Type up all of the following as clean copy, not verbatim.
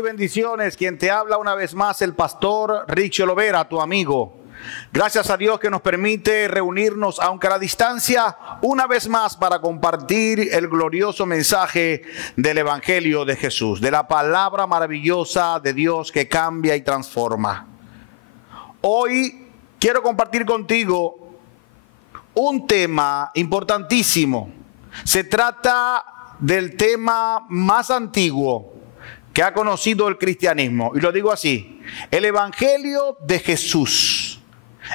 y bendiciones. Quien te habla una vez más, el pastor Richie Lovera, tu amigo. Gracias a Dios que nos permite reunirnos, aunque a la distancia, una vez más para compartir el glorioso mensaje del Evangelio de Jesús, de la palabra maravillosa de Dios que cambia y transforma. Hoy quiero compartir contigo un tema importantísimo. Se trata del tema más antiguo que ha conocido el cristianismo, y lo digo así: el Evangelio de Jesús.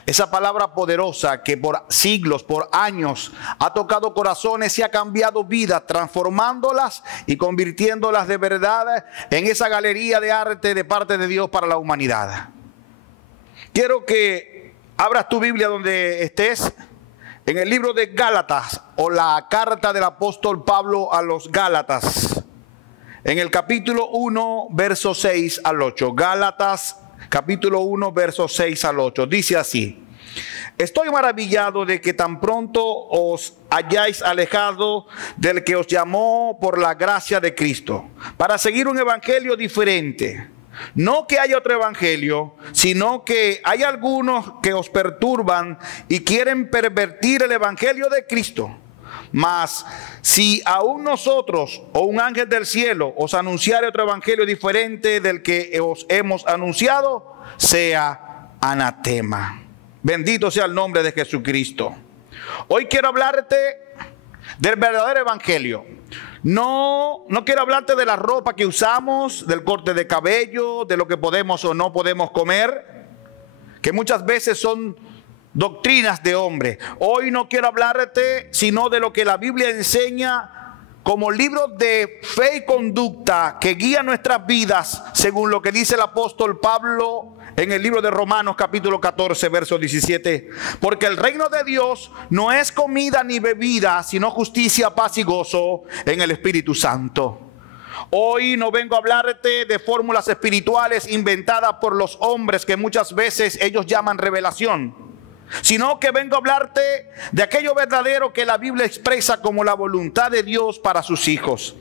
Esa palabra poderosa que por siglos, por años, ha tocado corazones y ha cambiado vidas, transformándolas y convirtiéndolas de verdad en esa galería de arte de parte de Dios para la humanidad. Quiero que abras tu Biblia donde estés, en el libro de Gálatas, o la carta del apóstol Pablo a los Gálatas, en el capítulo 1, versos 6 al 8. Gálatas, capítulo 1, versos 6 al 8. Dice así: estoy maravillado de que tan pronto os hayáis alejado del que os llamó por la gracia de Cristo, para seguir un evangelio diferente. No que haya otro evangelio, sino que hay algunos que os perturban y quieren pervertir el evangelio de Cristo. Mas si aún nosotros o un ángel del cielo os anunciare otro evangelio diferente del que os hemos anunciado, sea anatema. Bendito sea el nombre de Jesucristo. Hoy quiero hablarte del verdadero evangelio. No quiero hablarte de la ropa que usamos, del corte de cabello, de lo que podemos o no podemos comer, que muchas veces son doctrinas de hombre. Hoy no quiero hablarte sino de lo que la Biblia enseña como libro de fe y conducta que guía nuestras vidas, según lo que dice el apóstol Pablo en el libro de Romanos capítulo 14, verso 17. Porque el reino de Dios no es comida ni bebida, sino justicia, paz y gozo en el Espíritu Santo. Hoy no vengo a hablarte de fórmulas espirituales inventadas por los hombres que muchas veces ellos llaman revelación, sino que vengo a hablarte de aquello verdadero que la Biblia expresa como la voluntad de Dios para sus hijos.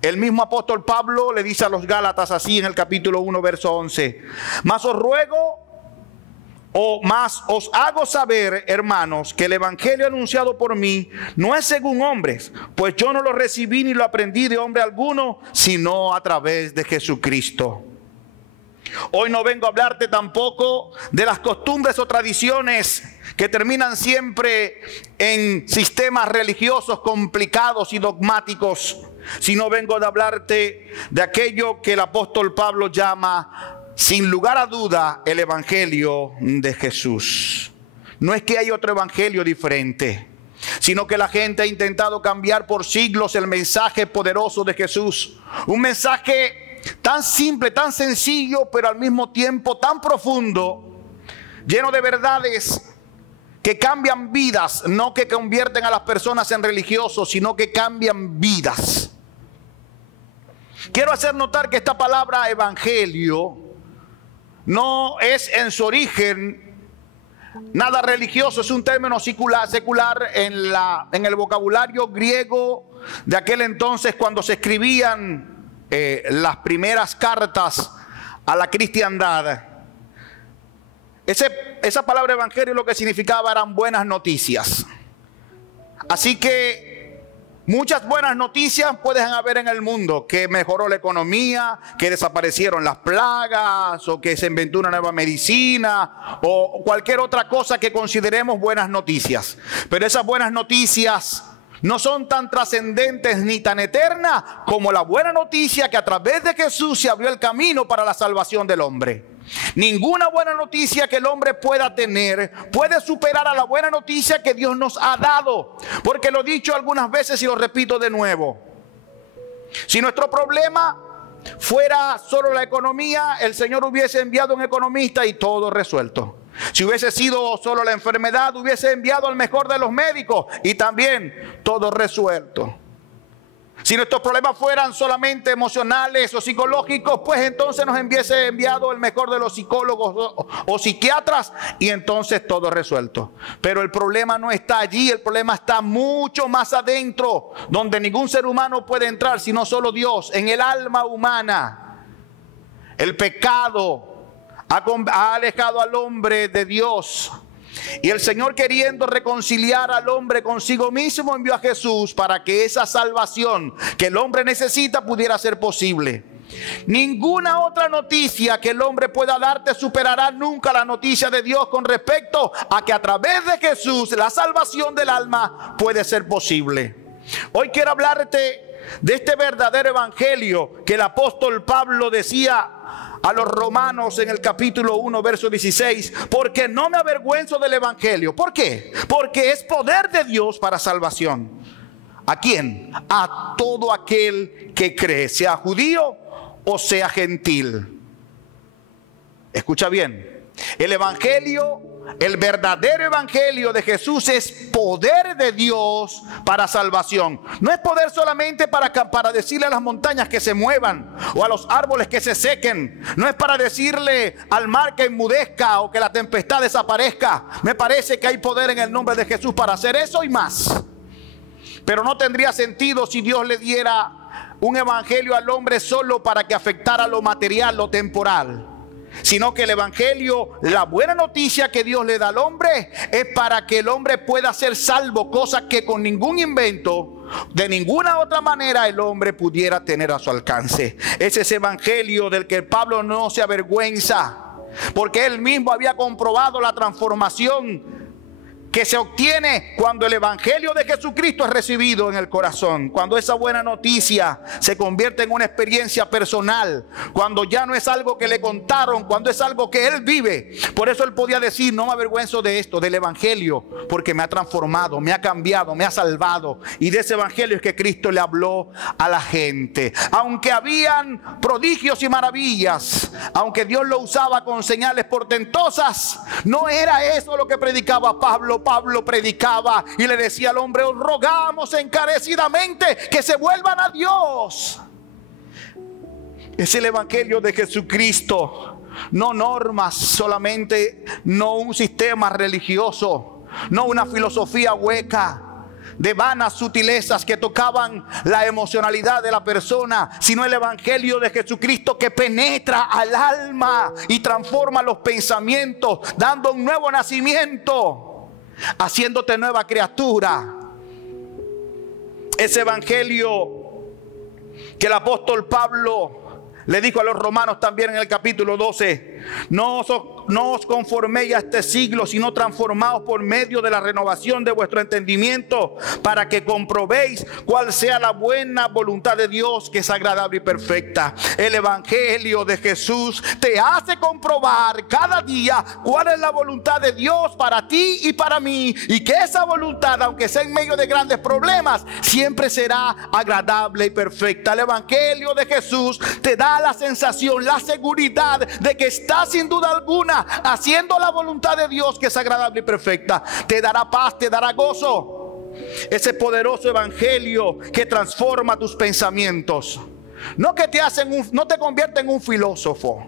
El mismo apóstol Pablo le dice a los Gálatas así en el capítulo 1, verso 11: mas os ruego, más os hago saber, hermanos, que el evangelio anunciado por mí no es según hombres, pues yo no lo recibí ni lo aprendí de hombre alguno, sino a través de Jesucristo. Hoy no vengo a hablarte tampoco de las costumbres o tradiciones que terminan siempre en sistemas religiosos complicados y dogmáticos, sino vengo a hablarte de aquello que el apóstol Pablo llama, sin lugar a duda, el evangelio de Jesús. No es que hay otro evangelio diferente, sino que la gente ha intentado cambiar por siglos el mensaje poderoso de Jesús. Un mensaje tan simple, tan sencillo, pero al mismo tiempo tan profundo, lleno de verdades que cambian vidas, no que convierten a las personas en religiosos, sino que cambian vidas. Quiero hacer notar que esta palabra evangelio no es en su origen nada religioso, es un término secular en el vocabulario griego de aquel entonces, cuando se escribían las primeras cartas a la cristiandad. Esa palabra evangelio lo que significaba eran buenas noticias. Así que muchas buenas noticias pueden haber en el mundo: que mejoró la economía, que desaparecieron las plagas, o que se inventó una nueva medicina, o cualquier otra cosa que consideremos buenas noticias. Pero esas buenas noticias no son tan trascendentes ni tan eternas como la buena noticia que a través de Jesús se abrió el camino para la salvación del hombre. Ninguna buena noticia que el hombre pueda tener puede superar a la buena noticia que Dios nos ha dado. Porque lo he dicho algunas veces y lo repito de nuevo: si nuestro problema fuera solo la economía, el Señor hubiese enviado un economista y todo resuelto. Si hubiese sido solo la enfermedad, hubiese enviado al mejor de los médicos y también todo resuelto. Si nuestros problemas fueran solamente emocionales o psicológicos, pues entonces nos hubiese enviado el mejor de los psicólogos o psiquiatras y entonces todo resuelto. Pero el problema no está allí, el problema está mucho más adentro, donde ningún ser humano puede entrar sino solo Dios, en el alma humana. El pecado ha alejado al hombre de Dios. Y el Señor, queriendo reconciliar al hombre consigo mismo, envió a Jesús para que esa salvación que el hombre necesita pudiera ser posible. Ninguna otra noticia que el hombre pueda darte superará nunca la noticia de Dios con respecto a que a través de Jesús la salvación del alma puede ser posible. Hoy quiero hablarte de este verdadero evangelio que el apóstol Pablo decía a los romanos en el capítulo 1, verso 16, porque no me avergüenzo del evangelio. ¿Por qué? Porque es poder de Dios para salvación. ¿A quién? A todo aquel que cree, sea judío o sea gentil. Escucha bien, el evangelio, el verdadero evangelio de Jesús es poder de Dios para salvación. No es poder solamente para decirle a las montañas que se muevan o a los árboles que se sequen. No es para decirle al mar que enmudezca o que la tempestad desaparezca. Me parece que hay poder en el nombre de Jesús para hacer eso y más. Pero no tendría sentido si Dios le diera un evangelio al hombre solo para que afectara lo material, lo temporal, sino que el evangelio, la buena noticia que Dios le da al hombre, es para que el hombre pueda ser salvo, cosa que con ningún invento, de ninguna otra manera el hombre pudiera tener a su alcance. Ese es evangelio del que Pablo no se avergüenza, porque él mismo había comprobado la transformación que se obtiene cuando el evangelio de Jesucristo es recibido en el corazón, cuando esa buena noticia se convierte en una experiencia personal, cuando ya no es algo que le contaron, cuando es algo que él vive. Por eso él podía decir: no me avergüenzo de esto, del evangelio, porque me ha transformado, me ha cambiado, me ha salvado. Y de ese evangelio es que Cristo le habló a la gente. Aunque habían prodigios y maravillas, aunque Dios lo usaba con señales portentosas, no era eso lo que predicaba Pablo. Pablo predicaba y le decía al hombre: os rogamos encarecidamente que se vuelvan a Dios. Es el evangelio de Jesucristo, no normas solamente, no un sistema religioso, no una filosofía hueca de vanas sutilezas que tocaban la emocionalidad de la persona, sino el evangelio de Jesucristo que penetra al alma y transforma los pensamientos, dando un nuevo nacimiento, haciéndote nueva criatura. Ese evangelio que el apóstol Pablo le dijo a los romanos también en el capítulo 12: no os conforméis a este siglo, sino transformaos por medio de la renovación de vuestro entendimiento, para que comprobéis cuál sea la buena voluntad de Dios, que es agradable y perfecta. El evangelio de Jesús te hace comprobar cada día cuál es la voluntad de Dios para ti y para mí, y que esa voluntad, aunque sea en medio de grandes problemas, siempre será agradable y perfecta. El evangelio de Jesús te da la sensación, la seguridad de que estás sin duda alguna haciendo la voluntad de Dios, que es agradable y perfecta. Te dará paz, te dará gozo. Ese poderoso evangelio que transforma tus pensamientos, no que no te convierte en un filósofo,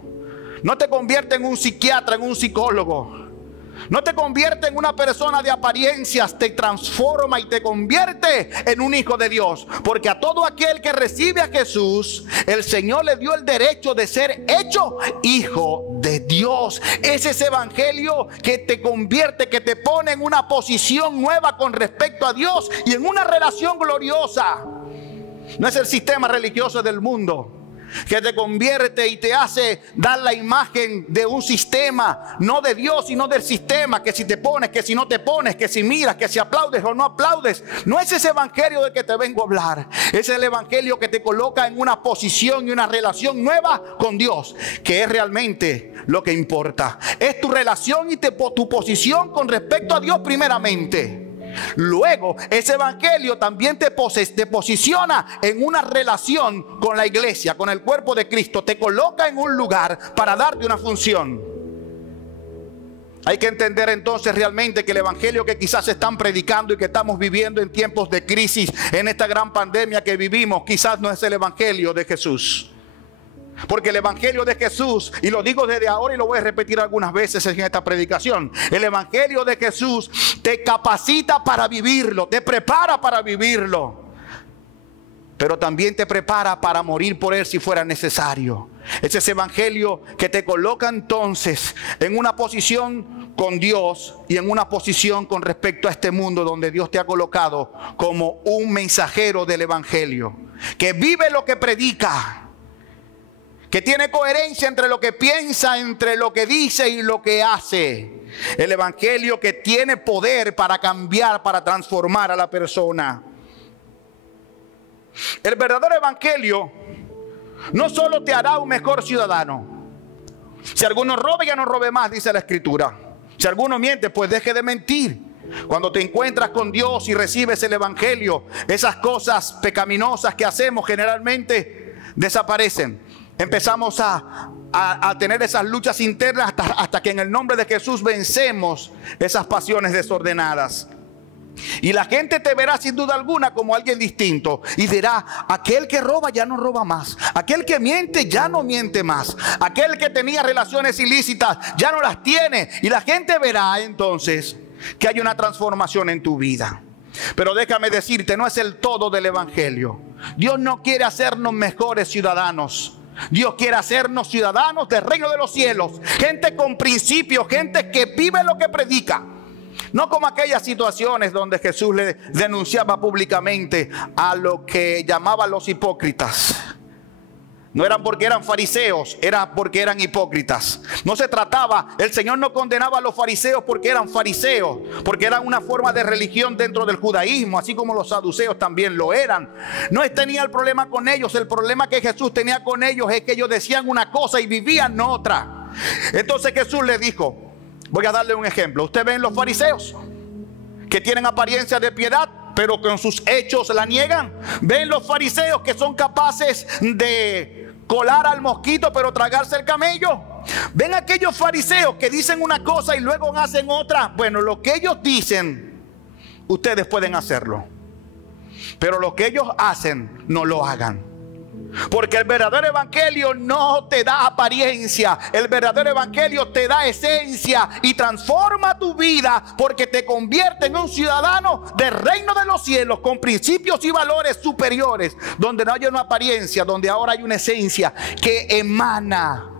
no te convierte en un psiquiatra, en un psicólogo, no te convierte en una persona de apariencias, te transforma y te convierte en un hijo de Dios. Porque a todo aquel que recibe a Jesús, el Señor le dio el derecho de ser hecho hijo de Dios. Es ese evangelio que te convierte, que te pone en una posición nueva con respecto a Dios y en una relación gloriosa. No es el sistema religioso del mundo que te convierte y te hace dar la imagen de un sistema, no de Dios, sino del sistema, que si te pones, que si no te pones, que si miras, que si aplaudes o no aplaudes. No es ese evangelio del que te vengo a hablar. Es el evangelio que te coloca en una posición y una relación nueva con Dios, que es realmente lo que importa. Es tu relación y tu posición con respecto a Dios primeramente. Luego, ese evangelio también te posiciona en una relación con la iglesia, con el cuerpo de Cristo. Te coloca en un lugar para darte una función. Hay que entender entonces realmente que el evangelio que quizás están predicando y que estamos viviendo en tiempos de crisis, en esta gran pandemia que vivimos, quizás no es el evangelio de Jesús. Porque el evangelio de Jesús, y lo digo desde ahora y lo voy a repetir algunas veces en esta predicación, el evangelio de Jesús te capacita para vivirlo, te prepara para vivirlo, pero también te prepara para morir por él si fuera necesario. Es ese evangelio que te coloca entonces en una posición con Dios y en una posición con respecto a este mundo donde Dios te ha colocado como un mensajero del evangelio, que vive lo que predica, que tiene coherencia entre lo que piensa, entre lo que dice y lo que hace. El evangelio que tiene poder para cambiar, para transformar a la persona. El verdadero evangelio no solo te hará un mejor ciudadano. Si alguno roba, ya no robe más, dice la Escritura. Si alguno miente, pues deje de mentir. Cuando te encuentras con Dios y recibes el evangelio, esas cosas pecaminosas que hacemos generalmente desaparecen. Empezamos a tener esas luchas internas hasta que en el nombre de Jesús vencemos esas pasiones desordenadas. Y la gente te verá sin duda alguna como alguien distinto y dirá: aquel que roba ya no roba más, aquel que miente ya no miente más, aquel que tenía relaciones ilícitas ya no las tiene. Y la gente verá entonces que hay una transformación en tu vida. Pero déjame decirte, no es el todo del evangelio. Dios no quiere hacernos mejores ciudadanos. Dios quiere hacernos ciudadanos del reino de los cielos, gente con principios, gente que vive lo que predica. No como aquellas situaciones donde Jesús le denunciaba públicamente a lo que llamaban los hipócritas. No eran porque eran fariseos, era porque eran hipócritas. No se trataba, el Señor no condenaba a los fariseos porque eran fariseos, porque eran una forma de religión dentro del judaísmo, así como los saduceos también lo eran. No tenía el problema con ellos, el problema que Jesús tenía con ellos es que ellos decían una cosa y vivían otra. Entonces Jesús le dijo, voy a darle un ejemplo. Usted ven los fariseos que tienen apariencia de piedad, pero con sus hechos la niegan. Ven los fariseos que son capaces de colar al mosquito pero tragarse el camello. Ven aquellos fariseos que dicen una cosa y luego hacen otra. Bueno, lo que ellos dicen, ustedes pueden hacerlo, pero lo que ellos hacen, no lo hagan. Porque el verdadero evangelio no te da apariencia. El verdadero evangelio te da esencia y transforma tu vida, porque te convierte en un ciudadano del reino de los cielos con principios y valores superiores, donde no hay una apariencia, donde ahora hay una esencia que emana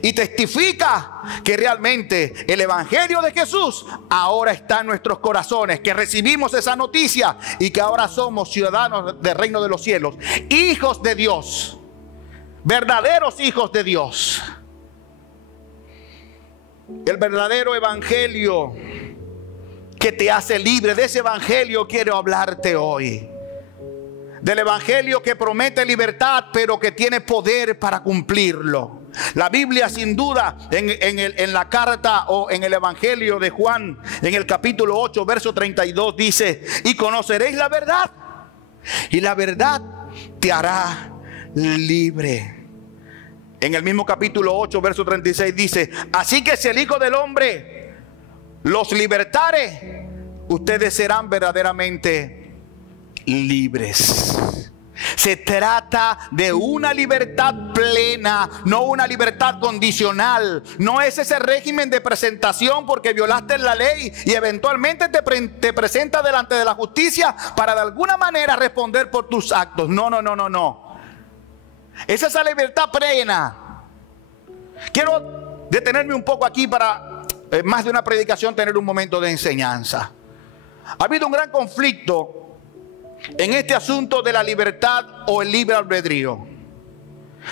y testifica que realmente el evangelio de Jesús ahora está en nuestros corazones, que recibimos esa noticia y que ahora somos ciudadanos del reino de los cielos, hijos de Dios, verdaderos hijos de Dios. El verdadero evangelio que te hace libre, de ese evangelio quiero hablarte hoy. Del evangelio que promete libertad, pero que tiene poder para cumplirlo. La Biblia, sin duda, en la carta o en el evangelio de Juan, en el capítulo 8, verso 32, dice: y conoceréis la verdad, y la verdad te hará libre. En el mismo capítulo 8, verso 36 dice: así que si el Hijo del Hombre los libertare, ustedes serán verdaderamente libres. Se trata de una libertad plena, no una libertad condicional. No es ese régimen de presentación porque violaste la ley y eventualmente te presenta delante de la justicia para de alguna manera responder por tus actos. No. Es esa libertad plena. Quiero detenerme un poco aquí para, más de una predicación, tener un momento de enseñanza. Ha habido un gran conflicto en este asunto de la libertad o el libre albedrío.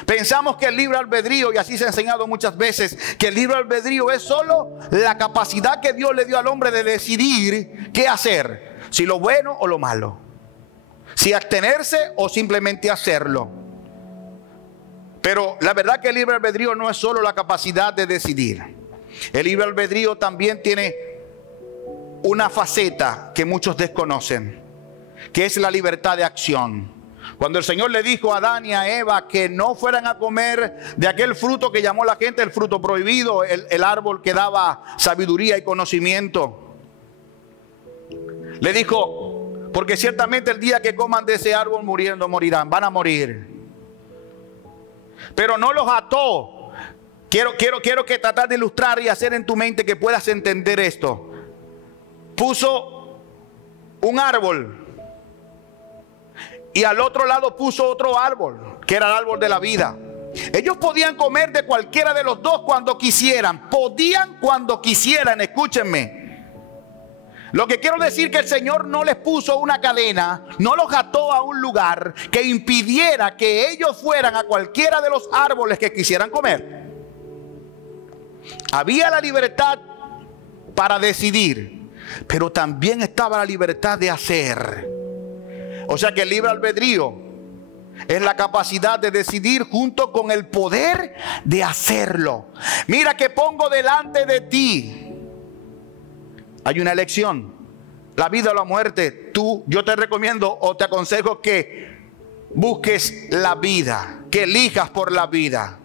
Pensamos que el libre albedrío, y así se ha enseñado muchas veces, que el libre albedrío es solo la capacidad que Dios le dio al hombre de decidir qué hacer, si lo bueno o lo malo, si abstenerse o simplemente hacerlo. Pero la verdad que el libre albedrío no es solo la capacidad de decidir. El libre albedrío también tiene una faceta que muchos desconocen, que es la libertad de acción. Cuando el Señor le dijo a Adán y a Eva que no fueran a comer de aquel fruto que llamó la gente el fruto prohibido, el árbol que daba sabiduría y conocimiento, le dijo: porque ciertamente el día que coman de ese árbol morirán, van a morir. Pero no los ató. Quiero que tratar de ilustrar y hacer en tu mente que puedas entender esto. Puso un árbol y al otro lado puso otro árbol, que era el árbol de la vida. Ellos podían comer de cualquiera de los dos cuando quisieran. Podían cuando quisieran, escúchenme. Lo que quiero decir que el Señor no les puso una cadena, no los ató a un lugar que impidiera que ellos fueran a cualquiera de los árboles que quisieran comer. Había la libertad para decidir, pero también estaba la libertad de hacer. O sea que el libre albedrío es la capacidad de decidir junto con el poder de hacerlo. Mira que pongo delante de ti. Hay una elección, la vida o la muerte. Yo te recomiendo o te aconsejo que busques la vida, que elijas por la vida.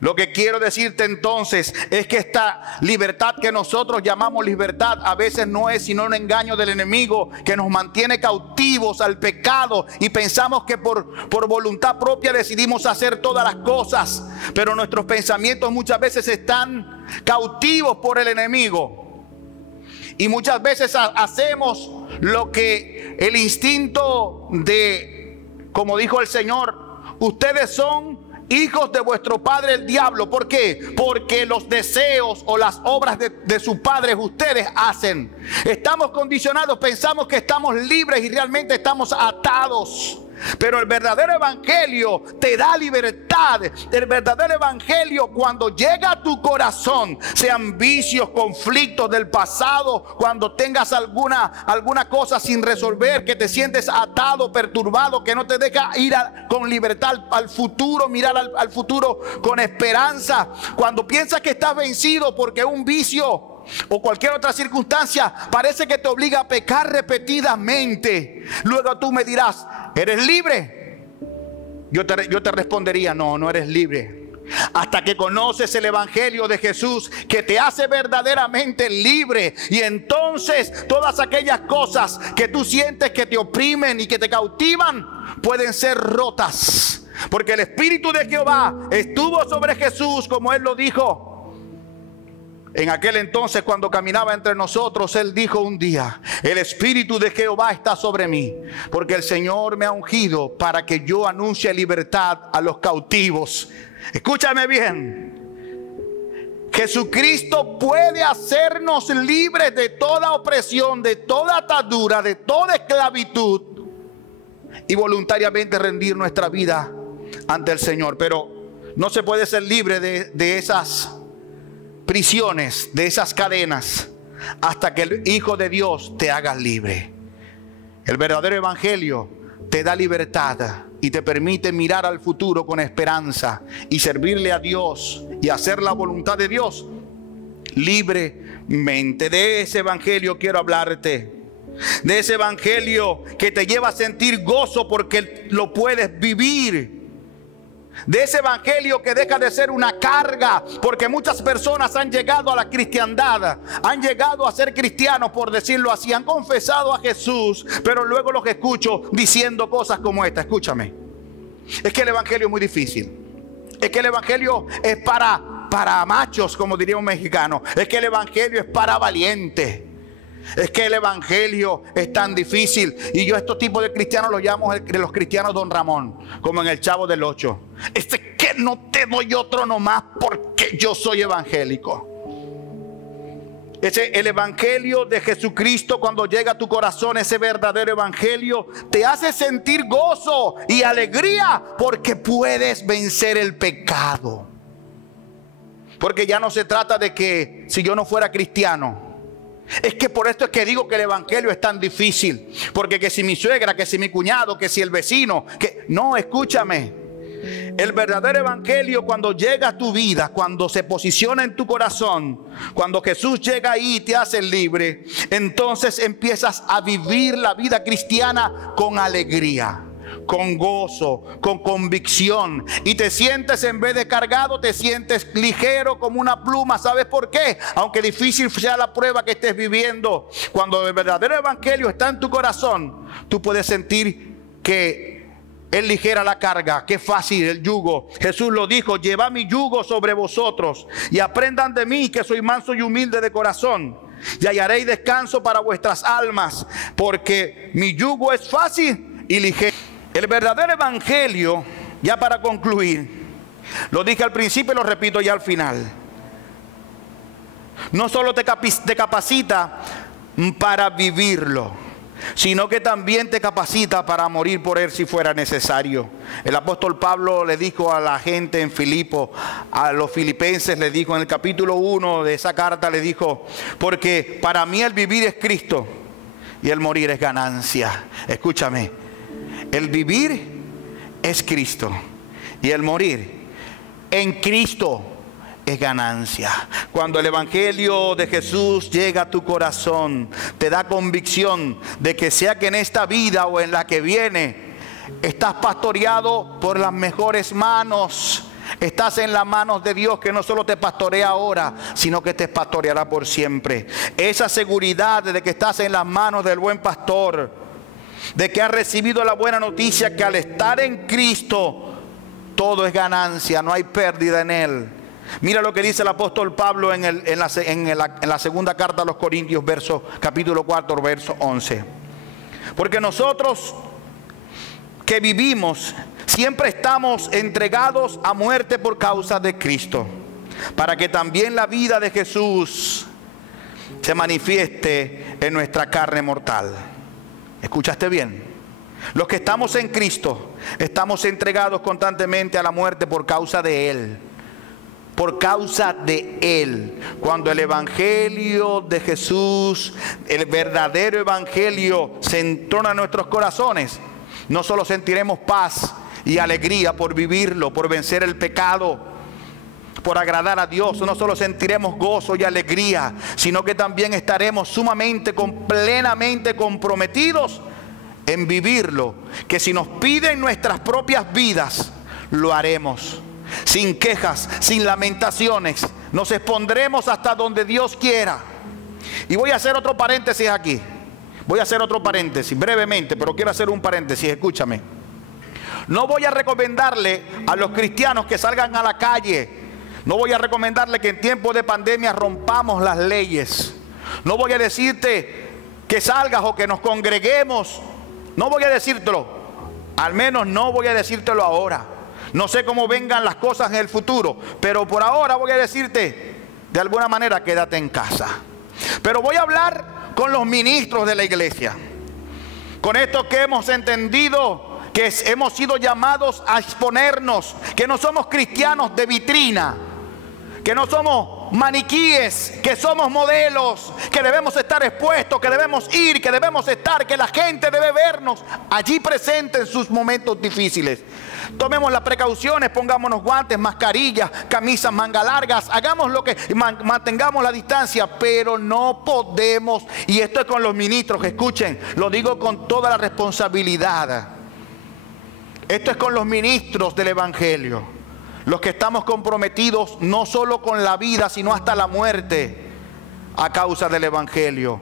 Lo que quiero decirte entonces es que esta libertad que nosotros llamamos libertad a veces no es sino un engaño del enemigo que nos mantiene cautivos al pecado y pensamos que por voluntad propia decidimos hacer todas las cosas, pero nuestros pensamientos muchas veces están cautivos por el enemigo y muchas veces hacemos lo que el instinto como dijo el Señor, ustedes son hijos de vuestro padre el diablo. ¿Por qué? Porque los deseos o las obras de sus padres ustedes hacen. Estamos condicionados, pensamos que estamos libres y realmente estamos atados. Pero el verdadero evangelio te da libertad. El verdadero evangelio, cuando llega a tu corazón, sean vicios, conflictos del pasado, cuando tengas alguna cosa sin resolver, que te sientes atado, perturbado, que no te deja ir con libertad al futuro, mirar al futuro con esperanza, cuando piensas que estás vencido porque un vicio o cualquier otra circunstancia parece que te obliga a pecar repetidamente, luego tú me dirás, ¿eres libre? Yo te respondería, no eres libre. Hasta que conoces el evangelio de Jesús, que te hace verdaderamente libre. Y entonces todas aquellas cosas que tú sientes que te oprimen y que te cautivan pueden ser rotas, porque el Espíritu de Jehová estuvo sobre Jesús, como Él lo dijo. En aquel entonces, cuando caminaba entre nosotros, Él dijo un día, el Espíritu de Jehová está sobre mí, porque el Señor me ha ungido para que yo anuncie libertad a los cautivos. Escúchame bien. Jesucristo puede hacernos libres de toda opresión, de toda atadura, de toda esclavitud, y voluntariamente rendir nuestra vida ante el Señor. Pero no se puede ser libre de esas prisiones, de esas cadenas, hasta que el Hijo de Dios te haga libre. El verdadero evangelio te da libertad y te permite mirar al futuro con esperanza y servirle a Dios y hacer la voluntad de Dios libremente. De ese evangelio quiero hablarte. De ese evangelio que te lleva a sentir gozo porque lo puedes vivir. De ese evangelio que deja de ser una carga, porque muchas personas han llegado a la cristiandad, han llegado a ser cristianos, por decirlo así, han confesado a Jesús, pero luego los escucho diciendo cosas como esta. Escúchame, es que el evangelio es muy difícil, es que el evangelio es para machos, como diría un mexicano, es que el evangelio es para valientes. Es que el evangelio es tan difícil. Y yo a estos tipos de cristianos los llamo los cristianos Don Ramón, como en el Chavo del Ocho. Es que no te doy otro nomás porque yo soy evangélico. El evangelio de Jesucristo, cuando llega a tu corazón, ese verdadero evangelio te hace sentir gozo y alegría, porque puedes vencer el pecado. Porque ya no se trata de que si yo no fuera cristiano. Es que por esto es que digo que el evangelio es tan difícil. Porque que si mi suegra, que si mi cuñado, que si el vecino, que no, escúchame. El verdadero evangelio, cuando llega a tu vida, cuando se posiciona en tu corazón, cuando Jesús llega ahí y te hace libre, entonces empiezas a vivir la vida cristiana con alegría, con gozo, con convicción, y te sientes, en vez de cargado, te sientes ligero como una pluma. ¿Sabes por qué? Aunque difícil sea la prueba que estés viviendo, cuando el verdadero evangelio está en tu corazón, tú puedes sentir que es ligera la carga, que fácil el yugo. Jesús lo dijo: llevad mi yugo sobre vosotros y aprendan de mí, que soy manso y humilde de corazón, y hallaréis descanso para vuestras almas, porque mi yugo es fácil y ligero. El verdadero evangelio, ya para concluir, Lo dije al principio y lo repito ya al final. No solo te capacita para vivirlo, sino que también te capacita para morir por él si fuera necesario. El apóstol Pablo le dijo a la gente en Filipo, a los filipenses, le dijo en el capítulo 1 de esa carta, le dijo: porque para mí el vivir es Cristo y el morir es ganancia. Escúchame, el vivir es Cristo y el morir en Cristo es ganancia. Cuando el evangelio de Jesús llega a tu corazón, te da convicción de que sea que en esta vida o en la que viene, estás pastoreado por las mejores manos. Estás en las manos de Dios, que no solo te pastorea ahora, sino que te pastoreará por siempre. Esa seguridad de que estás en las manos del buen pastor, de que has recibido la buena noticia que al estar en Cristo todo es ganancia, no hay pérdida en él. Mira lo que dice el apóstol Pablo en la segunda carta a los Corintios, capítulo 4, verso 11. Porque nosotros que vivimos siempre estamos entregados a muerte por causa de Cristo, para que también la vida de Jesús se manifieste en nuestra carne mortal. ¿Escuchaste bien? Los que estamos en Cristo estamos entregados constantemente a la muerte por causa de Él. Por causa de Él. Cuando el evangelio de Jesús, el verdadero evangelio, se entrona en nuestros corazones, no solo sentiremos paz y alegría por vivirlo, por vencer el pecado, por agradar a Dios, no solo sentiremos gozo y alegría, sino que también estaremos plenamente comprometidos en vivirlo, que si nos piden nuestras propias vidas, lo haremos. Sin quejas, sin lamentaciones, nos expondremos hasta donde Dios quiera. Y voy a hacer otro paréntesis aquí. Voy a hacer otro paréntesis brevemente, pero quiero hacer un paréntesis, escúchame. No voy a recomendarle a los cristianos que salgan a la calle. No voy a recomendarle que en tiempos de pandemia rompamos las leyes. No voy a decirte que salgas o que nos congreguemos. No voy a decírtelo. Al menos no voy a decírtelo ahora. No sé cómo vengan las cosas en el futuro, pero por ahora voy a decirte, de alguna manera, quédate en casa. Pero voy a hablar con los ministros de la iglesia, con estos que hemos entendido que hemos sido llamados a exponernos, que no somos cristianos de vitrina, que no somos maniquíes, que somos modelos, que debemos estar expuestos, que debemos ir, que debemos estar, que la gente debe vernos allí presente en sus momentos difíciles. Tomemos las precauciones, pongámonos guantes, mascarillas, camisas manga largas, hagamos lo que, mantengamos la distancia, pero no podemos, y esto es con los ministros, escuchen, lo digo con toda la responsabilidad, esto es con los ministros del evangelio, los que estamos comprometidos no solo con la vida, sino hasta la muerte a causa del evangelio.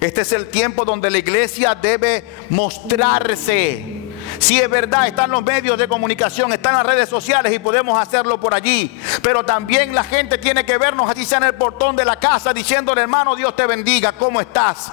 Este es el tiempo donde la iglesia debe mostrarse. Si es verdad, están los medios de comunicación, están las redes sociales y podemos hacerlo por allí, pero también la gente tiene que vernos, así sea en el portón de la casa, diciéndole: hermano, Dios te bendiga, ¿cómo estás?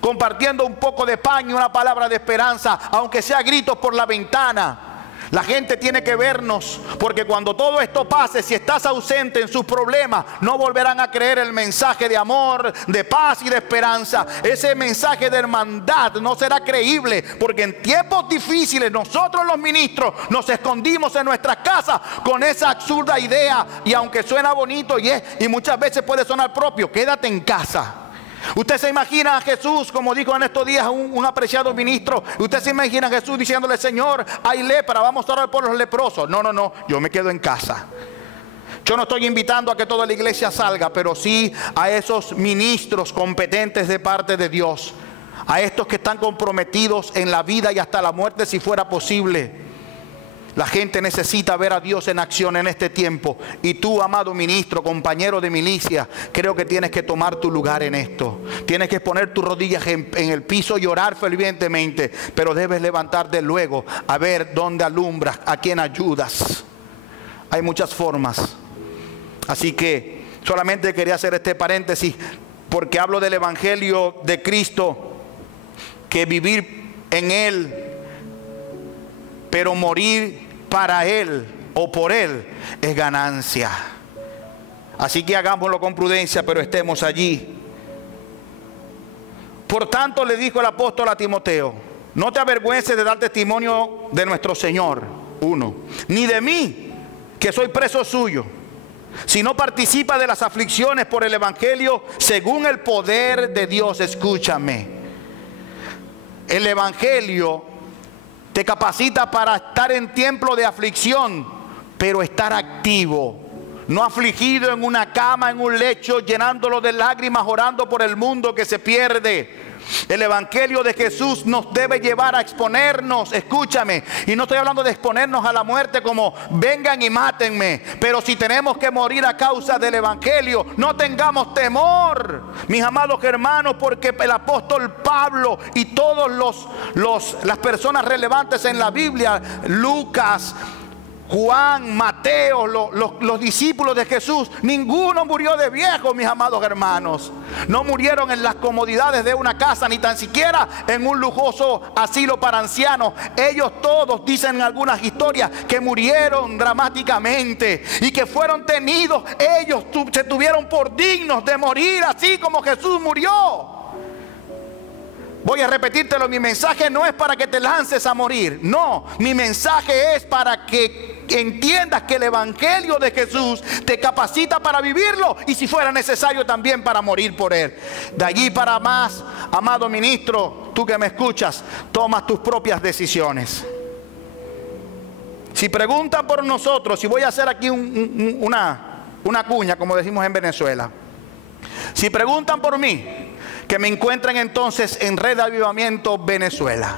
Compartiendo un poco de pan y una palabra de esperanza, aunque sea gritos por la ventana. La gente tiene que vernos, porque cuando todo esto pase, si estás ausente en sus problemas, no volverán a creer el mensaje de amor, de paz y de esperanza. Ese mensaje de hermandad no será creíble, porque en tiempos difíciles nosotros los ministros nos escondimos en nuestras casas con esa absurda idea, y aunque suena bonito y muchas veces puede sonar propio, quédate en casa. Usted se imagina a Jesús, como dijo en estos días un apreciado ministro, usted se imagina a Jesús diciéndole: Señor, hay lepra, vamos a orar por los leprosos. No, no, no, yo me quedo en casa. Yo no estoy invitando a que toda la iglesia salga, pero sí a esos ministros competentes de parte de Dios, a estos que están comprometidos en la vida y hasta la muerte si fuera posible. La gente necesita ver a Dios en acción en este tiempo. Y tú, amado ministro, compañero de milicia, creo que tienes que tomar tu lugar en esto. Tienes que poner tus rodillas en el piso y orar fervientemente. Pero debes levantarte luego a ver dónde alumbras, a quién ayudas. Hay muchas formas. Así que solamente quería hacer este paréntesis, porque hablo del evangelio de Cristo, que vivir en Él, pero morir para Él o por Él es ganancia. Así que hagámoslo con prudencia, pero estemos allí. Por tanto, le dijo el apóstol a Timoteo: no te avergüences de dar testimonio de nuestro Señor, 1, ni de mí, que soy preso suyo, sino participa de las aflicciones por el Evangelio según el poder de Dios. Escúchame, el Evangelio te capacita para estar en tiempo de aflicción, pero estar activo, no afligido en una cama, en un lecho, llenándolo de lágrimas, orando por el mundo que se pierde. El Evangelio de Jesús nos debe llevar a exponernos, escúchame, y no estoy hablando de exponernos a la muerte como vengan y mátenme, pero si tenemos que morir a causa del Evangelio, no tengamos temor, mis amados hermanos, porque el apóstol Pablo y todos las personas relevantes en la Biblia, Lucas, Juan, Mateo, los discípulos de Jesús, ninguno murió de viejo, mis amados hermanos. No murieron en las comodidades de una casa, ni tan siquiera en un lujoso asilo para ancianos. Ellos todos dicen en algunas historias que murieron dramáticamente y que fueron tenidos. Ellos se tuvieron por dignos de morir así como Jesús murió. Voy a repetírtelo, mi mensaje no es para que te lances a morir. No, mi mensaje es para que entiendas que el Evangelio de Jesús te capacita para vivirlo y si fuera necesario también para morir por él. De allí para más, amado ministro, tú que me escuchas, tomas tus propias decisiones. Si preguntan por nosotros, y voy a hacer aquí una cuña, como decimos en Venezuela. Si preguntan por mí, que me encuentren entonces en Red de Avivamiento Venezuela.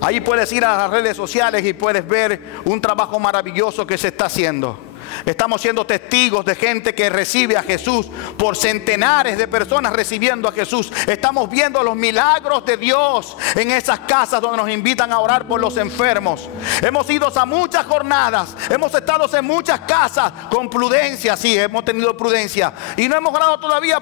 Ahí puedes ir a las redes sociales y puedes ver un trabajo maravilloso que se está haciendo. Estamos siendo testigos de gente que recibe a Jesús, por centenares de personas recibiendo a Jesús. Estamos viendo los milagros de Dios en esas casas donde nos invitan a orar por los enfermos. Hemos ido a muchas jornadas, hemos estado en muchas casas con prudencia, sí, hemos tenido prudencia y no hemos orado todavía.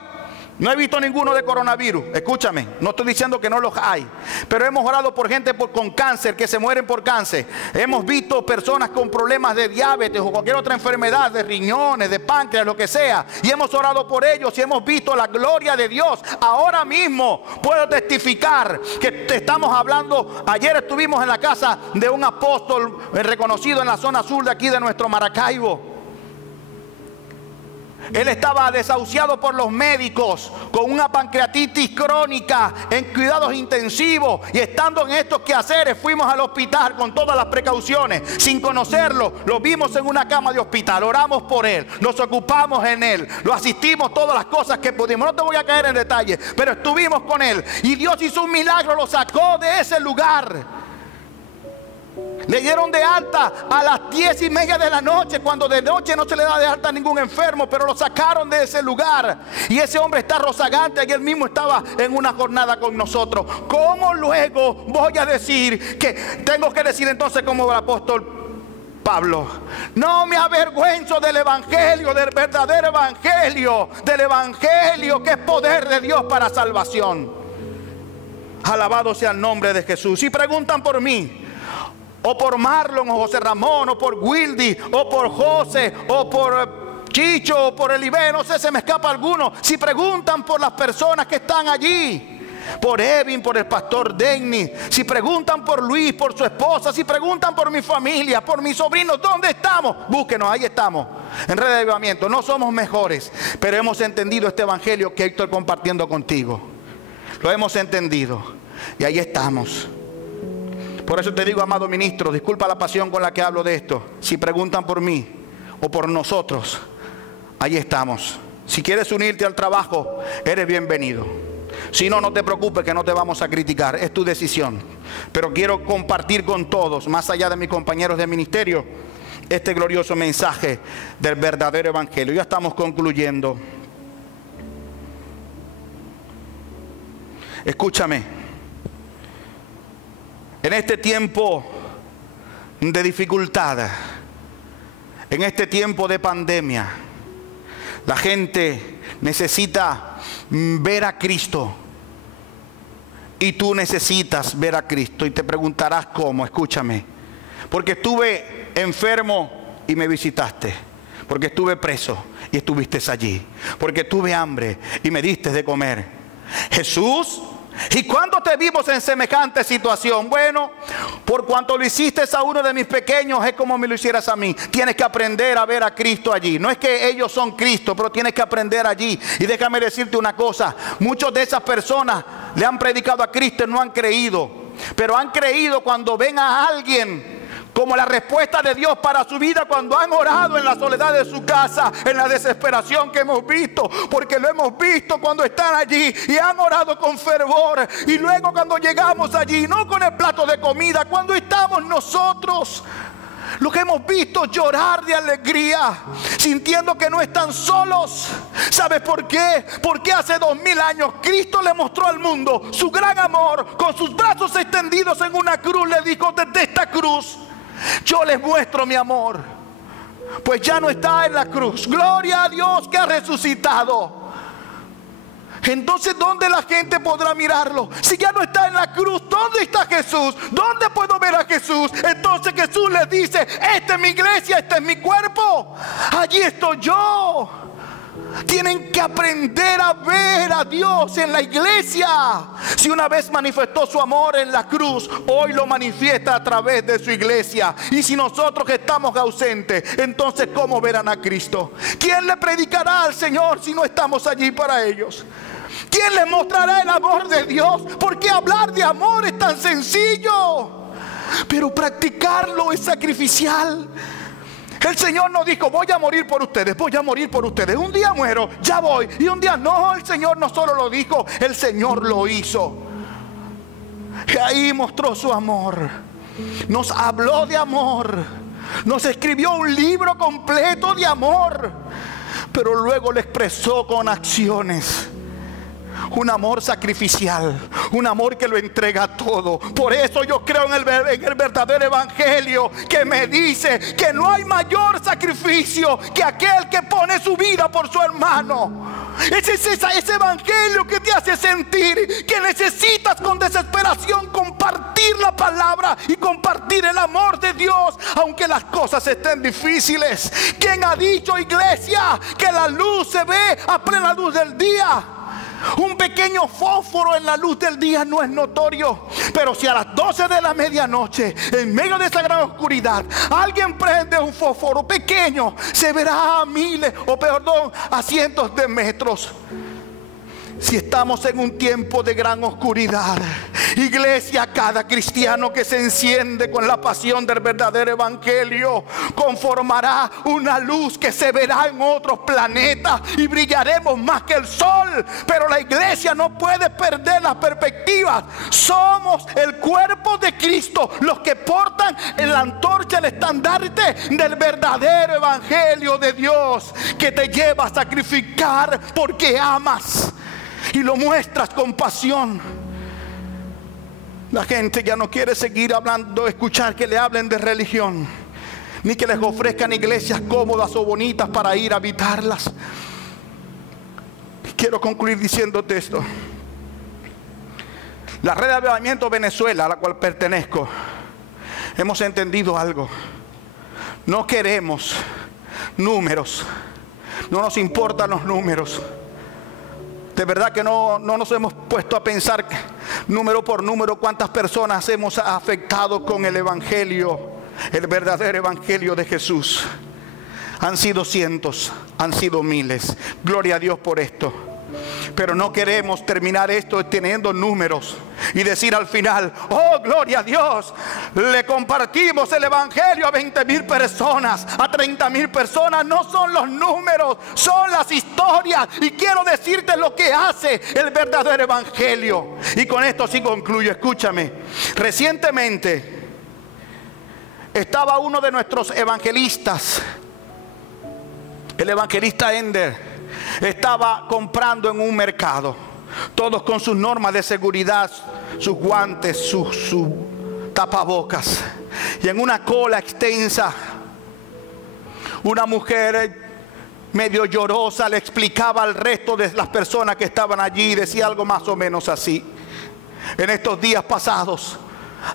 No he visto ninguno de coronavirus, escúchame, no estoy diciendo que no los hay, pero hemos orado por gente con cáncer, que se mueren por cáncer. Hemos visto personas con problemas de diabetes o cualquier otra enfermedad, de riñones, de páncreas, lo que sea, y hemos orado por ellos y hemos visto la gloria de Dios. Ahora mismo puedo testificar que te estamos hablando. Ayer estuvimos en la casa de un apóstol reconocido en la zona sur de aquí de nuestro Maracaibo. Él estaba desahuciado por los médicos con una pancreatitis crónica en cuidados intensivos, y estando en estos quehaceres fuimos al hospital con todas las precauciones, sin conocerlo. Lo vimos en una cama de hospital, oramos por él, nos ocupamos en él, lo asistimos, todas las cosas que pudimos. No te voy a caer en detalle, pero estuvimos con él y Dios hizo un milagro, lo sacó de ese lugar. Le dieron de alta a las 10:30 de la noche, cuando de noche no se le da de alta a ningún enfermo, pero lo sacaron de ese lugar. Y ese hombre está rozagante, y él mismo estaba en una jornada con nosotros. ¿Cómo luego voy a decir que tengo que decir entonces como el apóstol Pablo? No me avergüenzo del Evangelio, del verdadero Evangelio, del Evangelio que es poder de Dios para salvación. Alabado sea el nombre de Jesús. Si preguntan por mí, o por Marlon, o José Ramón, o por Wildy, o por José, o por Chicho, o por Elibe, no sé, se me escapa alguno. Si preguntan por las personas que están allí, por Evin, por el pastor Denny, si preguntan por Luis, por su esposa, si preguntan por mi familia, por mis sobrinos, ¿dónde estamos? Búsquenos, ahí estamos, en Red de Avivamiento. No somos mejores, pero hemos entendido este evangelio que estoy compartiendo contigo. Lo hemos entendido y ahí estamos. Por eso te digo, amado ministro, disculpa la pasión con la que hablo de esto. Si preguntan por mí o por nosotros, ahí estamos. Si quieres unirte al trabajo, eres bienvenido. Si no, no te preocupes, que no te vamos a criticar, es tu decisión. Pero quiero compartir con todos, más allá de mis compañeros de ministerio, este glorioso mensaje del verdadero evangelio. Ya estamos concluyendo. Escúchame. En este tiempo de dificultad, en este tiempo de pandemia, la gente necesita ver a Cristo. Y tú necesitas ver a Cristo. Y te preguntarás cómo. Escúchame. Porque estuve enfermo y me visitaste. Porque estuve preso y estuviste allí. Porque tuve hambre y me diste de comer. Jesús, ¿y cuándo te vimos en semejante situación? Bueno, por cuanto lo hiciste a uno de mis pequeños, es como me lo hicieras a mí. Tienes que aprender a ver a Cristo allí. No es que ellos son Cristo, pero tienes que aprender allí. Y déjame decirte una cosa. Muchos de esas personas le han predicado a Cristo y no han creído. Pero han creído cuando ven a alguien como la respuesta de Dios para su vida, cuando han orado en la soledad de su casa, en la desesperación que hemos visto, porque lo hemos visto cuando están allí y han orado con fervor. Y luego cuando llegamos allí, no con el plato de comida, cuando estamos nosotros, lo que hemos visto llorar de alegría, sintiendo que no están solos. ¿Sabes por qué? Porque hace 2000 años Cristo le mostró al mundo su gran amor. Con sus brazos extendidos en una cruz le dijo: desde esta cruz yo les muestro mi amor. Pues ya no está en la cruz. Gloria a Dios que ha resucitado. Entonces, ¿dónde la gente podrá mirarlo? Si ya no está en la cruz, ¿dónde está Jesús? ¿Dónde puedo ver a Jesús? Entonces Jesús les dice: esta es mi iglesia, este es mi cuerpo, allí estoy yo. Tienen que aprender a ver a Dios en la iglesia. Si una vez manifestó su amor en la cruz, hoy lo manifiesta a través de su iglesia. Y si nosotros estamos ausentes, entonces ¿cómo verán a Cristo? ¿Quién le predicará al Señor si no estamos allí para ellos? ¿Quién les mostrará el amor de Dios? Porque hablar de amor es tan sencillo, pero practicarlo es sacrificial. El Señor no dijo: voy a morir por ustedes, voy a morir por ustedes. Un día muero, ya voy. Y un día no, el Señor no solo lo dijo, el Señor lo hizo. Y ahí mostró su amor. Nos habló de amor. Nos escribió un libro completo de amor. Pero luego lo expresó con acciones. Un amor sacrificial, un amor que lo entrega todo. Por eso yo creo en el verdadero evangelio, que me dice que no hay mayor sacrificio que aquel que pone su vida por su hermano. Ese evangelio que te hace sentir que necesitas con desesperación compartir la palabra y compartir el amor de Dios, aunque las cosas estén difíciles. ¿Quién ha dicho, iglesia, que la luz se ve a plena luz del día? Un pequeño fósforo en la luz del día no es notorio, pero si a las 12 de la medianoche, en medio de esa gran oscuridad, alguien prende un fósforo pequeño, se verá a miles, a cientos de metros. Si estamos en un tiempo de gran oscuridad, iglesia, cada cristiano que se enciende con la pasión del verdadero evangelio conformará una luz que se verá en otros planetas y brillaremos más que el sol. Pero la iglesia no puede perder las perspectivas. Somos el cuerpo de Cristo, los que portan en la antorcha el estandarte del verdadero evangelio de Dios, que te lleva a sacrificar porque amas y lo muestras con pasión. La gente ya no quiere seguir hablando, escuchar que le hablen de religión, ni que les ofrezcan iglesias cómodas o bonitas para ir a habitarlas. Quiero concluir diciéndote esto. La Red de Avivamiento Venezuela, a la cual pertenezco, hemos entendido algo. No queremos números, no nos importan los números. De verdad que no nos hemos puesto a pensar número por número cuántas personas hemos afectado con el evangelio, el verdadero evangelio de Jesús. Han sido cientos, han sido miles. Gloria a Dios por esto. Pero no queremos terminar esto teniendo números y decir al final: oh, gloria a Dios, le compartimos el evangelio a 20,000 personas, a 30,000 personas. No son los números, son las historias. Y quiero decirte lo que hace el verdadero evangelio. Y con esto sí concluyo. Escúchame. Recientemente estaba uno de nuestros evangelistas, el evangelista Ender. Estaba comprando en un mercado, todos con sus normas de seguridad, sus guantes, sus tapabocas. Y en una cola extensa, una mujer medio llorosa le explicaba al resto de las personas que estaban allí, y decía algo más o menos así: en estos días pasados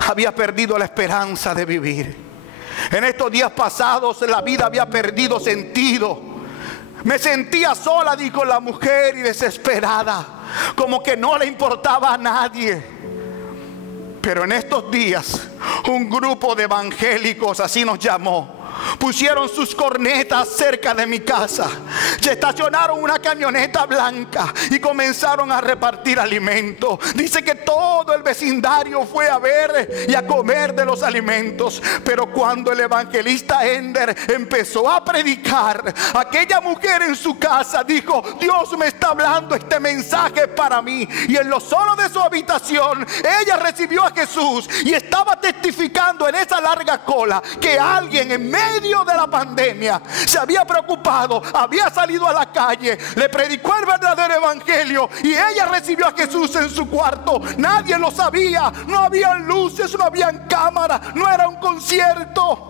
había perdido la esperanza de vivir. En estos días pasados la vida había perdido sentido. Me sentía sola, dijo la mujer, y desesperada, como que no le importaba a nadie. Pero en estos días un grupo de evangélicos, así nos llamó, pusieron sus cornetas cerca de mi casa, se estacionaron una camioneta blanca y comenzaron a repartir alimentos. Dice que todo el vecindario fue a ver y a comer de los alimentos. Pero cuando el evangelista Ender empezó a predicar, aquella mujer en su casa dijo: Dios me está hablando, este mensaje para mí. Y en lo solo de su habitación ella recibió a Jesús y estaba testificando en esa larga cola que alguien en medio de la pandemia se había preocupado, había salido a la calle, le predicó el verdadero evangelio y ella recibió a Jesús en su cuarto. Nadie lo sabía, no habían luces, no habían cámaras, no era un concierto,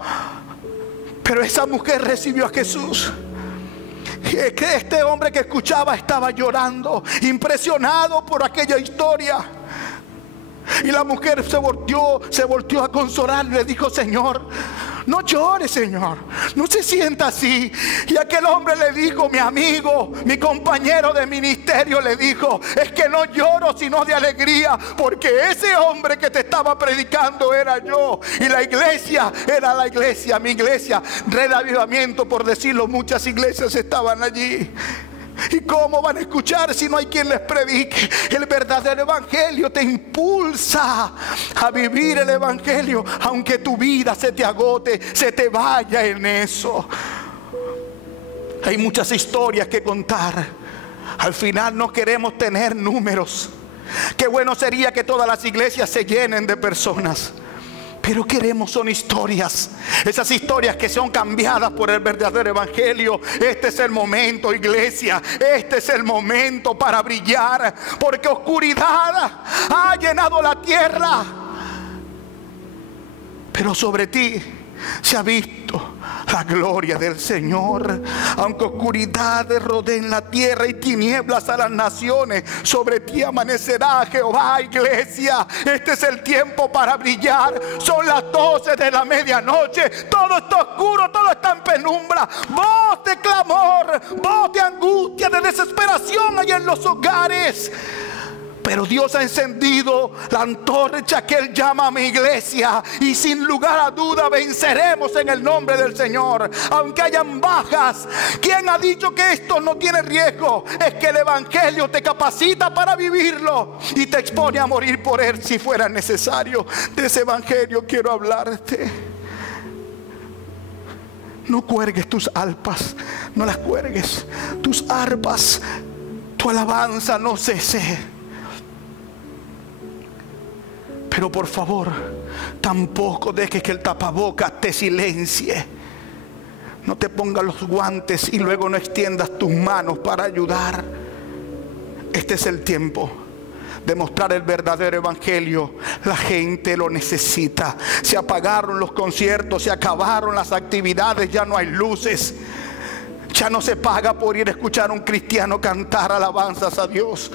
pero esa mujer recibió a Jesús. Que este hombre que escuchaba estaba llorando, impresionado por aquella historia. Y la mujer se volteó a consolarle y le dijo: Señor, no llores, Señor, no se sienta así. Y aquel hombre le dijo, mi amigo, mi compañero de ministerio, le dijo: es que no lloro sino de alegría, porque ese hombre que te estaba predicando era yo. Y la iglesia era la iglesia, mi iglesia, Red Avivamiento, por decirlo, muchas iglesias estaban allí. ¿Y cómo van a escuchar si no hay quien les predique? El verdadero evangelio te impulsa a vivir el evangelio, aunque tu vida se te agote, se te vaya en eso. Hay muchas historias que contar. Al final no queremos tener números. Qué bueno sería que todas las iglesias se llenen de personas, pero queremos son historias. Esas historias que son cambiadas por el verdadero evangelio. Este es el momento, iglesia. Este es el momento para brillar, porque oscuridad ha llenado la tierra, pero sobre ti se ha visto la gloria del Señor. Aunque oscuridad rodeen la tierra y tinieblas a las naciones, sobre ti amanecerá Jehová. Iglesia, este es el tiempo para brillar. Son las 12 de la medianoche, todo está oscuro, todo está en penumbra. Voz de clamor, voz de angustia, de desesperación hay en los hogares. Pero Dios ha encendido la antorcha que Él llama a mi iglesia, y sin lugar a duda venceremos en el nombre del Señor. Aunque hayan bajas, ¿quién ha dicho que esto no tiene riesgo? Es que el evangelio te capacita para vivirlo y te expone a morir por él si fuera necesario. De ese evangelio quiero hablarte. No cuelgues tus arpas, no las cuelgues. Tus arpas, tu alabanza no cese. Pero por favor, tampoco dejes que el tapabocas te silencie. No te pongas los guantes y luego no extiendas tus manos para ayudar. Este es el tiempo de mostrar el verdadero evangelio. La gente lo necesita. Se apagaron los conciertos, se acabaron las actividades, ya no hay luces. Ya no se paga por ir a escuchar a un cristiano cantar alabanzas a Dios.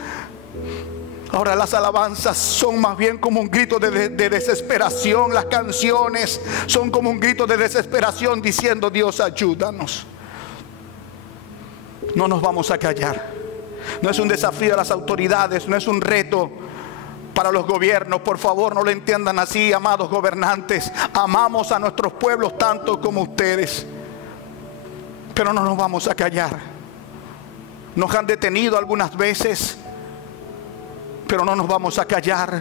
Ahora las alabanzas son más bien como un grito de desesperación. Las canciones son como un grito de desesperación diciendo: Dios, ayúdanos. No nos vamos a callar. No es un desafío a las autoridades, no es un reto para los gobiernos. Por favor, no lo entiendan así, amados gobernantes. Amamos a nuestros pueblos tanto como ustedes, pero no nos vamos a callar. Nos han detenido algunas veces, pero no nos vamos a callar.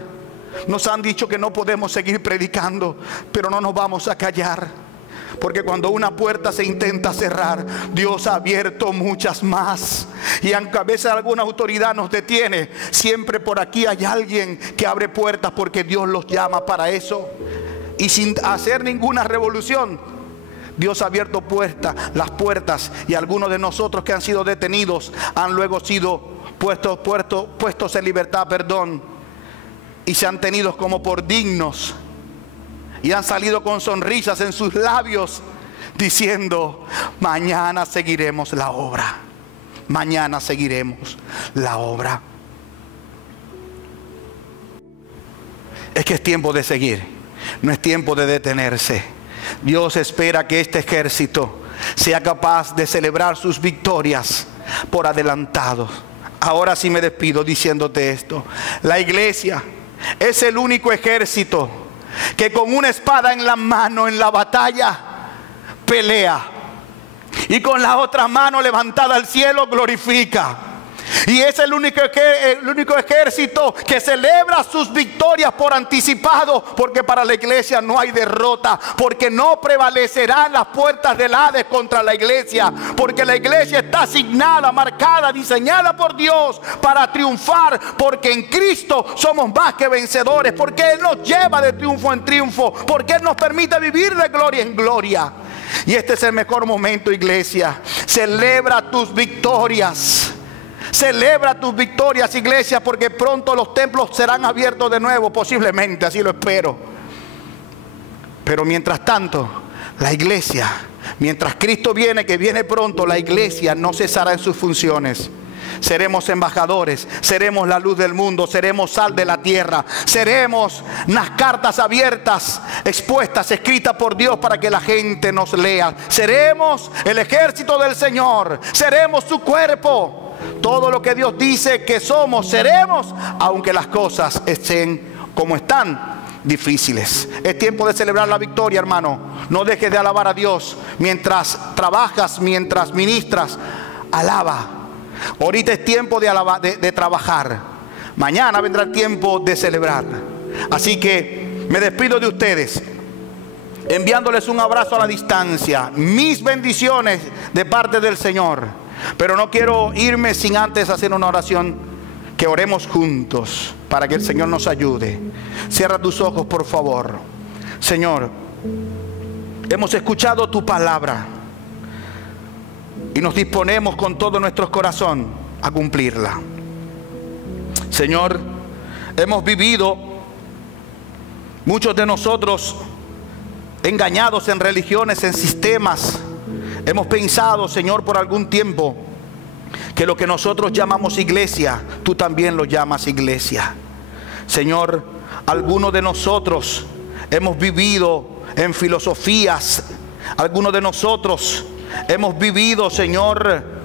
Nos han dicho que no podemos seguir predicando, pero no nos vamos a callar. Porque cuando una puerta se intenta cerrar, Dios ha abierto muchas más. Y aunque a veces alguna autoridad nos detiene, siempre por aquí hay alguien que abre puertas, porque Dios los llama para eso. Y sin hacer ninguna revolución, Dios ha abierto las puertas. Y algunos de nosotros que han sido detenidos han luego sido puestos en libertad, y se han tenido como por dignos, y han salido con sonrisas en sus labios diciendo: mañana seguiremos la obra, mañana seguiremos la obra. Es que es tiempo de seguir, no es tiempo de detenerse. Dios espera que este ejército sea capaz de celebrar sus victorias por adelantado. Ahora sí me despido diciéndote esto. La iglesia es el único ejército que con una espada en la mano en la batalla pelea, y con la otra mano levantada al cielo glorifica. Y es el único ejército que celebra sus victorias por anticipado, porque para la iglesia no hay derrota, porque no prevalecerán las puertas del Hades contra la iglesia, porque la iglesia está asignada, marcada, diseñada por Dios para triunfar, porque en Cristo somos más que vencedores, porque Él nos lleva de triunfo en triunfo, porque Él nos permite vivir de gloria en gloria. Y este es el mejor momento, iglesia. Celebra tus victorias. Celebra tus victorias, iglesia, porque pronto los templos serán abiertos de nuevo, posiblemente, así lo espero. Pero mientras tanto, la iglesia, mientras Cristo viene, que viene pronto, la iglesia no cesará en sus funciones. Seremos embajadores, seremos la luz del mundo, seremos sal de la tierra, seremos las cartas abiertas, expuestas, escritas por Dios para que la gente nos lea. Seremos el ejército del Señor, seremos su cuerpo. Todo lo que Dios dice que somos, seremos, aunque las cosas estén como están, difíciles. Es tiempo de celebrar la victoria, hermano. No dejes de alabar a Dios mientras trabajas, mientras ministras. Alaba. Ahorita es tiempo de trabajar. Mañana vendrá el tiempo de celebrar. Así que me despido de ustedes, enviándoles un abrazo a la distancia. Mis bendiciones de parte del Señor. Pero no quiero irme sin antes hacer una oración. Que oremos juntos para que el Señor nos ayude. Cierra tus ojos, por favor. Señor, hemos escuchado tu palabra y nos disponemos con todo nuestro corazón a cumplirla. Señor, hemos vivido, muchos de nosotros, engañados en religiones, en sistemas. Hemos pensado, Señor, por algún tiempo que lo que nosotros llamamos iglesia, tú también lo llamas iglesia. Señor, algunos de nosotros hemos vivido en filosofías. Algunos de nosotros hemos vivido, Señor,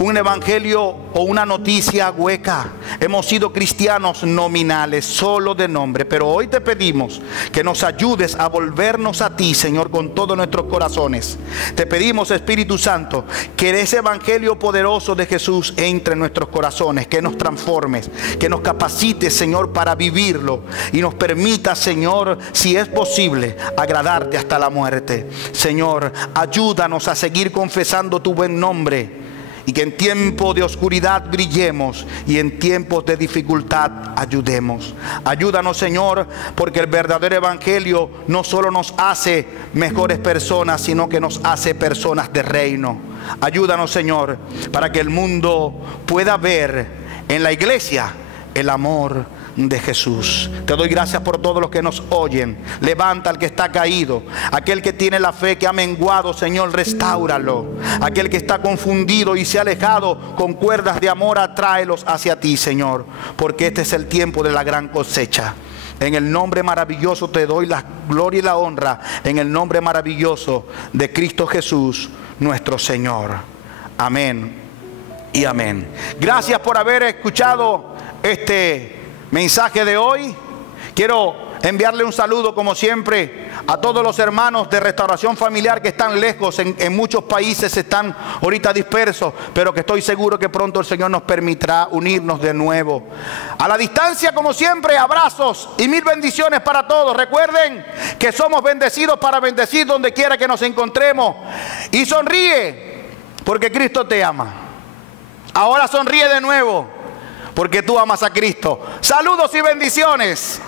un evangelio o una noticia hueca. Hemos sido cristianos nominales, solo de nombre. Pero hoy te pedimos que nos ayudes a volvernos a ti, Señor, con todos nuestros corazones. Te pedimos, Espíritu Santo, que ese evangelio poderoso de Jesús entre en nuestros corazones, que nos transformes, que nos capacites, Señor, para vivirlo, y nos permita, Señor, si es posible, agradarte hasta la muerte. Señor, ayúdanos a seguir confesando tu buen nombre, y que en tiempo de oscuridad brillemos y en tiempos de dificultad ayudemos. Ayúdanos, Señor, porque el verdadero evangelio no solo nos hace mejores personas, sino que nos hace personas de reino. Ayúdanos, Señor, para que el mundo pueda ver en la iglesia el amor de Jesús. Te doy gracias por todos los que nos oyen. Levanta al que está caído, aquel que tiene la fe que ha menguado, Señor, restáuralo. Aquel que está confundido y se ha alejado, con cuerdas de amor atráelos hacia ti, Señor, porque este es el tiempo de la gran cosecha. En el nombre maravilloso te doy la gloria y la honra, en el nombre maravilloso de Cristo Jesús, nuestro Señor. Amén y amén. Gracias por haber escuchado este mensaje de hoy. Quiero enviarle un saludo, como siempre, a todos los hermanos de Restauración Familiar que están lejos, en muchos países están ahorita dispersos, pero que estoy seguro que pronto el Señor nos permitirá unirnos de nuevo. A la distancia, como siempre, abrazos y mil bendiciones para todos. Recuerden que somos bendecidos para bendecir donde quiera que nos encontremos. Y sonríe, porque Cristo te ama. Ahora sonríe de nuevo, porque tú amas a Cristo. Saludos y bendiciones.